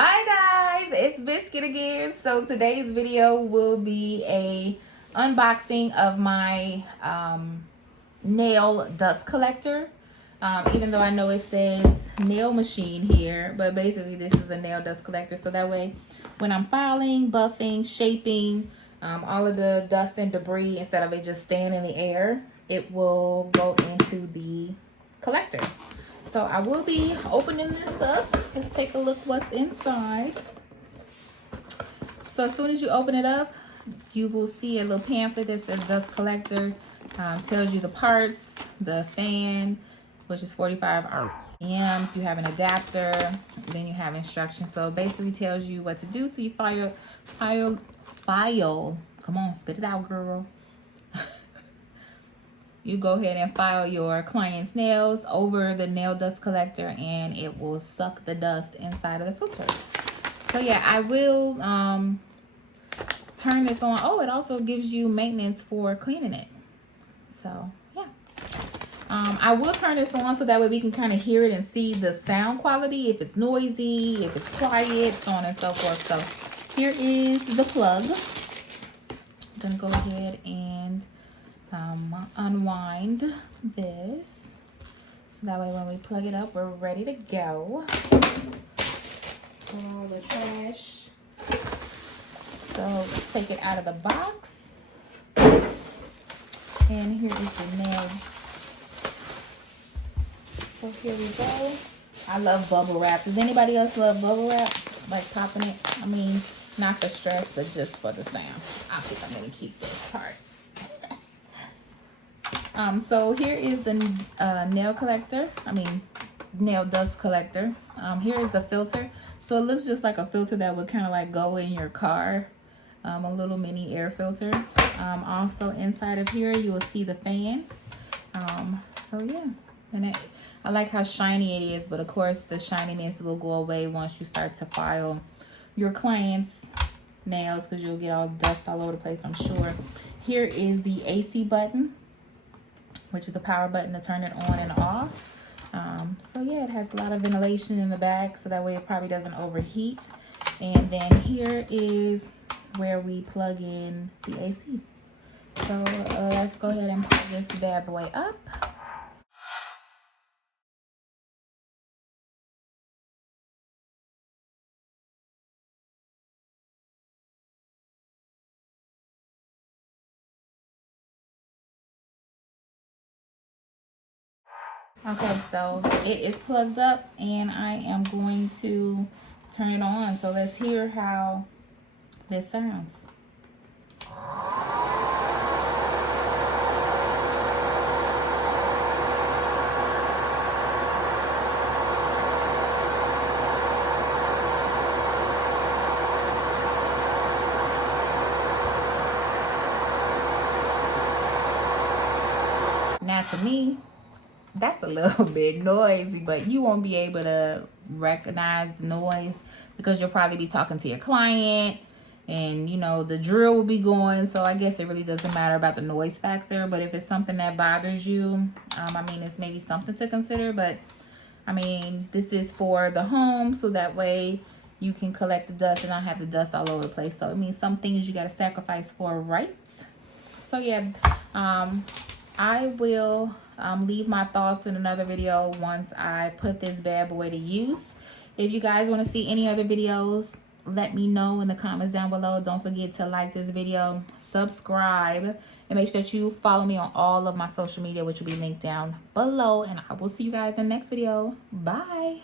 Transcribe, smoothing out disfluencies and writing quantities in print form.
Hi guys, it's Biscuit again. So today's video will be a unboxing of my nail dust collector. Even though I know it says nail machine here, but basically this is a nail dust collector. So that way when I'm filing, buffing, shaping, all of the dust and debris, instead of it just staying in the air, it will go into the collector. So I will be opening this up. Let's take a look what's inside. So as soon as you open it up, you will see a little pamphlet that says dust collector. Tells you the parts, the fan, which is 45 RPMs. You have an adapter, then you have instructions. So it basically tells you what to do. So you file. Come on, spit it out, girl. You go ahead and file your client's nails over the nail dust collector and it will suck the dust inside of the filter. So yeah, I will turn this on. Oh, it also gives you maintenance for cleaning it. So yeah. I will turn this on so that way we can kind of hear it and see the sound quality, if it's noisy, if it's quiet, so on and so forth. So here is the plug. I'm gonna go ahead and unwind this so that way when we plug it up, we're ready to go. All the trash. So let's take it out of the box. And here is the nail. So here we go. I love bubble wrap. Does anybody else love bubble wrap? Like popping it? I mean, not for stress, but just for the sound. I think I'm gonna keep this part. So here is the nail collector. Nail dust collector. Here is the filter. So it looks just like a filter that would kind of like go in your car. A little mini air filter. Also inside of here, you will see the fan. So yeah, and I like how shiny it is, but of course the shininess will go away once you start to file your client's nails, because you'll get all dust all over the place, I'm sure. Here is the AC button, which is the power button to turn it on and off. So yeah, it has a lot of ventilation in the back, so that way it probably doesn't overheat. And then here is where we plug in the AC. So let's go ahead and plug this bad boy up. Okay, so it is plugged up and I am going to turn it on. So let's hear how this sounds. Now to me, that's a little bit noisy, but you won't be able to recognize the noise because you'll probably be talking to your client and, you know, the drill will be going. So I guess it really doesn't matter about the noise factor. But if it's something that bothers you, it's maybe something to consider. But this is for the home, so that way you can collect the dust and not have the dust all over the place. So some things you got to sacrifice for, right? So yeah, I will leave my thoughts in another video once I put this bad boy to use. If you guys want to see any other videos, let me know in the comments down below. Don't forget to like this video, subscribe, and make sure that you follow me on all of my social media, which will be linked down below. And I will see you guys in the next video. Bye.